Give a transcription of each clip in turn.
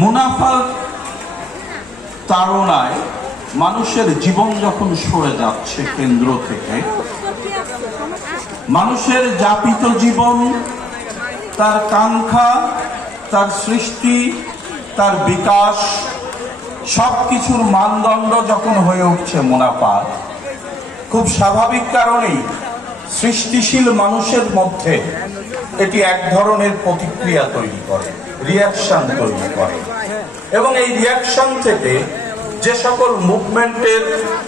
মুনাফার তাড়নায় মানুষের জীবন যখন সরে যাচ্ছে কেন্দ্র থেকে, মানুষের যাপিত জীবন, তার কাঙ্ক্ষা, তার সৃষ্টি, তার বিকাশ, সবকিছুর মানদণ্ড যখন হয়ে উঠছে মুনাফা, খুব স্বাভাবিক কারণেই সৃষ্টিশীল মানুষের মধ্যে এটি এক ধরনের প্রতিক্রিয়া তৈরি করে, রিয়াকশন তৈরি করে। এবং এই রিয়াকশন থেকে যে সকল মুভমেন্টের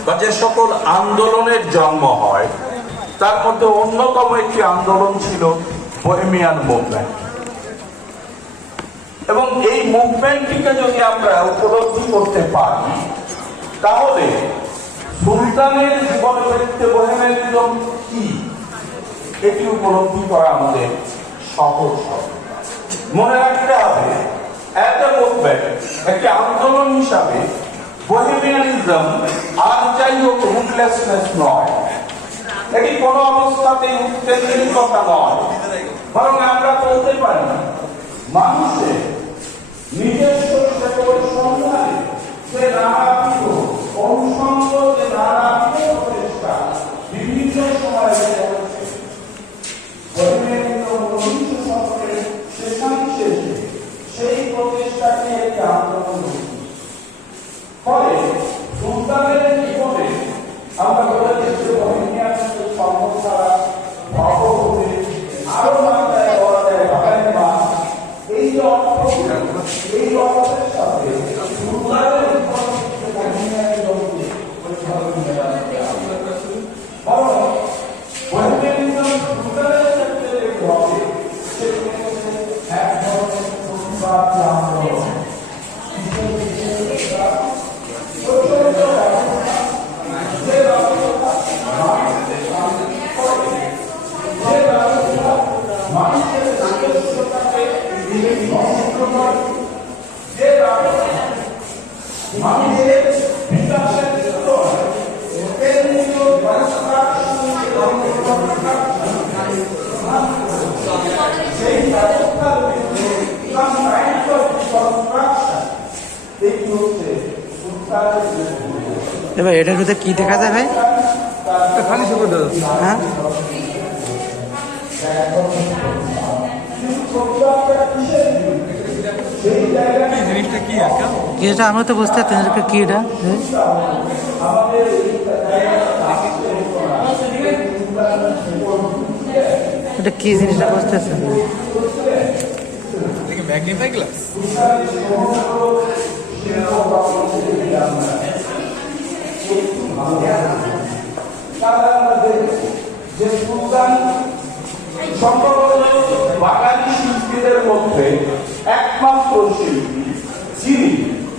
বা যে সকল আন্দোলনের জন্ম হয়, তার মধ্যে অন্যতম একটি আন্দোলন ছিল বোহেমিয়ান মুভমেন্ট। এবং এই মুভমেন্টটিকে যদি আমরা উপলব্ধি করতে পারি, তাহলে সুলতানের জীবন চরিত্রে বোহেমিয়ানিজম কি এটি উপলব্ধি করা আমাদের সহজ হবে। মনে রাখতে হবে, একটা মুভমেন্ট, একটি আন্দোলন হিসাবে বোহেমিয়ানিজম আর যাই হোক রুটলেসনেস নয়, এটি কোনো অবস্থাতেই উত্তেজনিকতা নয়, বরং আমরা বলতে পারি মানুষের নিজস্ব সংগ্রামে যে নানাবিধ অনুষঙ্গ, যে নানাবিধ প্রচেষ্টা বিভিন্ন সময়ে সেই প্রচেষ্টাকে একটি আন্দোলন। ফলে সুলতানের জীবনে আমরা বলে দিচ্ছি বোহেমিয়ান সমস্যারা ভাবতে আরো মাত্রায় বলা যায় বাগানের মাছ। এই যে অর্থ, এই অর্থের সাথে সুলতানের বোহেমিয়ানিজমকে ওইভাবে নিয়ে আসতে হবে। বরং বোহেমিয়ানিজম সুলতানের ক্ষেত্রে দেখতে হবে সেটি হচ্ছে এক ধরনের প্রতিবাদ আন্দোলন। এবার এটার ভিতরে কি দেখা যায় ভাই? খালি শুকর দাদা। হ্যাঁ, জিনিসটা কি একটা এটা আমরা তো বুঝতে পারছি কি এটা। এটা কি জিনিসটা বুঝতেছে? Magnify glass. যে সুলতান সম্ভবত বাঙালি শিল্পীদের মধ্যে একমাত্র শিল্পী যিনি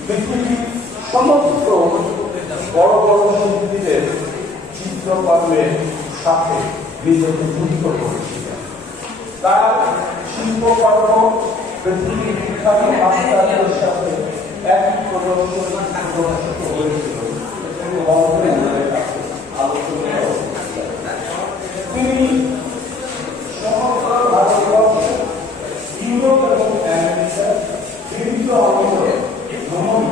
পৃথিবীর সমস্ত বড় বড় শিল্পীদের চিত্রকর্মের সাথে নিজেকে যুক্ত করেছিলেন। তার শিল্পকর্ম পৃথিবীর বিখ্যাত মাস্টারদের সাথে একই প্রদর্শিত হয়েছিল। তিনি সমগ্র ভারতবর্ষ, ইউরোপ এবং আমেরিকার বিভিন্ন অঞ্চলে ভ্রমণ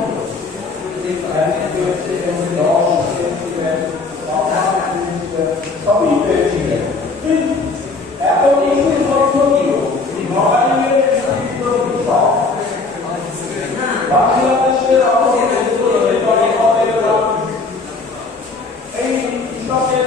সবই পেয়েছিলেন। এত কিছুর মধ্য দিয়েও বাংলাদেশের এই কৃষকের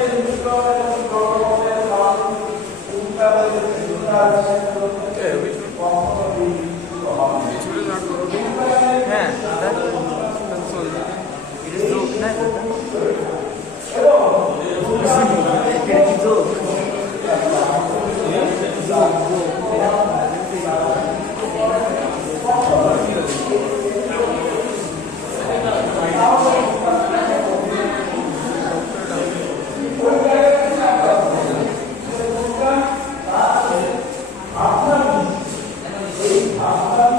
আপনার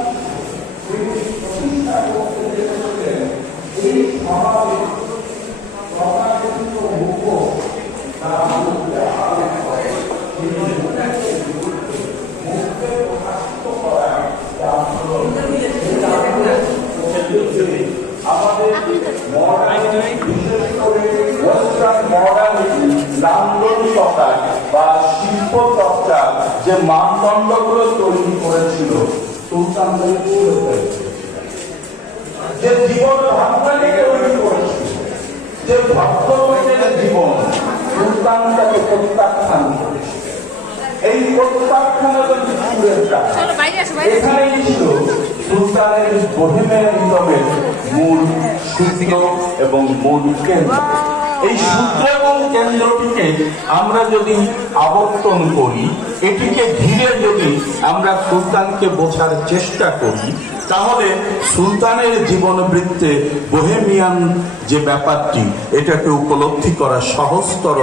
নান্দনিকতা বা শিল্প চর্চা যে মানদণ্ডগুলো তৈরি করেছিল সুলতানদের যে জীবন ভাবনাকে তৈরি করেছিল, যে ভক্তদের জীবন সুলতান তাকে প্রত্যাখ্যান করেছে। এই প্রত্যাখ্যানের এখানেই ছিল সুলতানের বোহেমিয়ানিজমের মূল সূত্র এবং মূল কেন্দ্র। এই সূত্র এবং কেন্দ্রটিকে আমরা যদি আবর্তন করি, এটিকে ঘিরে যদি আমরা সুলতানকে বোঝার চেষ্টা করি, তাহলে সুলতানের জীবনবৃত্তে বোহেমিয়ান যে ব্যাপারটি, এটাকে উপলব্ধি করা সহজতর।